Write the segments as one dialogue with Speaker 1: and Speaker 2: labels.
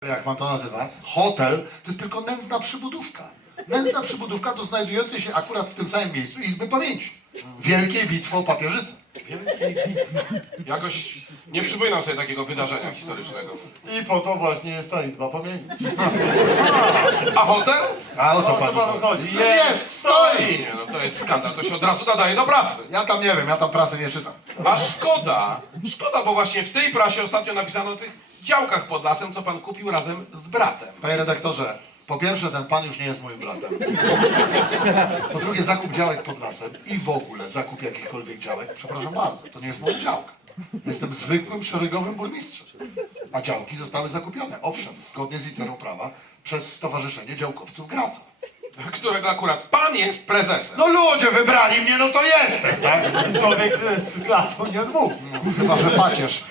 Speaker 1: jak pan to nazywa, hotel, to jest tylko nędzna przybudówka. Nędzna przybudówka do znajdującej się akurat w tym samym miejscu Izby Pamięci. Wielkiej bitwy o papieżycę.
Speaker 2: Jakoś nie przypominam sobie takiego wydarzenia historycznego.
Speaker 3: I po to właśnie jest ta Izba Pamięci.
Speaker 2: A hotel?
Speaker 1: A o co
Speaker 3: O co
Speaker 1: panu
Speaker 3: panu
Speaker 1: chodzi?
Speaker 3: chodzi?
Speaker 1: Jest, stoi!
Speaker 2: Nie no, to jest skandal, to się od razu nadaje do prasy.
Speaker 1: Ja tam nie wiem, ja tam prasy nie czytam.
Speaker 2: A szkoda, bo właśnie w tej prasie ostatnio napisano o tych działkach pod lasem, co pan kupił razem z bratem.
Speaker 1: Panie redaktorze, po pierwsze, ten pan już nie jest moim bratem. Po drugie, zakup działek pod lasem i w ogóle zakup jakichkolwiek działek, przepraszam bardzo, to nie jest moja działka. Jestem zwykłym, szeregowym burmistrzem. A działki zostały zakupione, owszem, zgodnie z literą prawa, przez Stowarzyszenie Działkowców Graca.
Speaker 2: Którego akurat pan jest prezesem.
Speaker 1: No ludzie wybrali mnie, no to jestem, tak?
Speaker 3: Człowiek z klasą nie odmówi.
Speaker 1: No, chyba, że pacierz.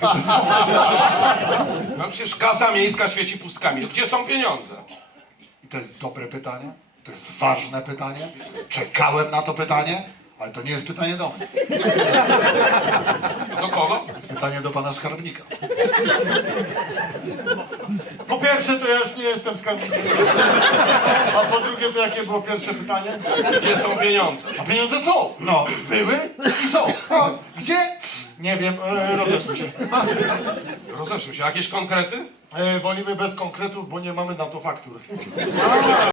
Speaker 2: No przecież Kasa Miejska świeci pustkami. No gdzie są pieniądze?
Speaker 1: I to jest dobre pytanie, to jest ważne pytanie. Czekałem na to pytanie, ale to nie jest pytanie do mnie.
Speaker 2: Do kogo?
Speaker 1: To jest pytanie do pana skarbnika.
Speaker 3: Po pierwsze, to ja już nie jestem skarbnikiem. A po drugie, to jakie było pierwsze pytanie?
Speaker 2: Gdzie są pieniądze?
Speaker 3: A pieniądze są.
Speaker 1: No,
Speaker 3: Były i są. A gdzie? Nie wiem, rozeszły się.
Speaker 2: Rozeszły się. Jakieś konkrety?
Speaker 3: Wolimy bez konkretów, bo nie mamy na to faktur.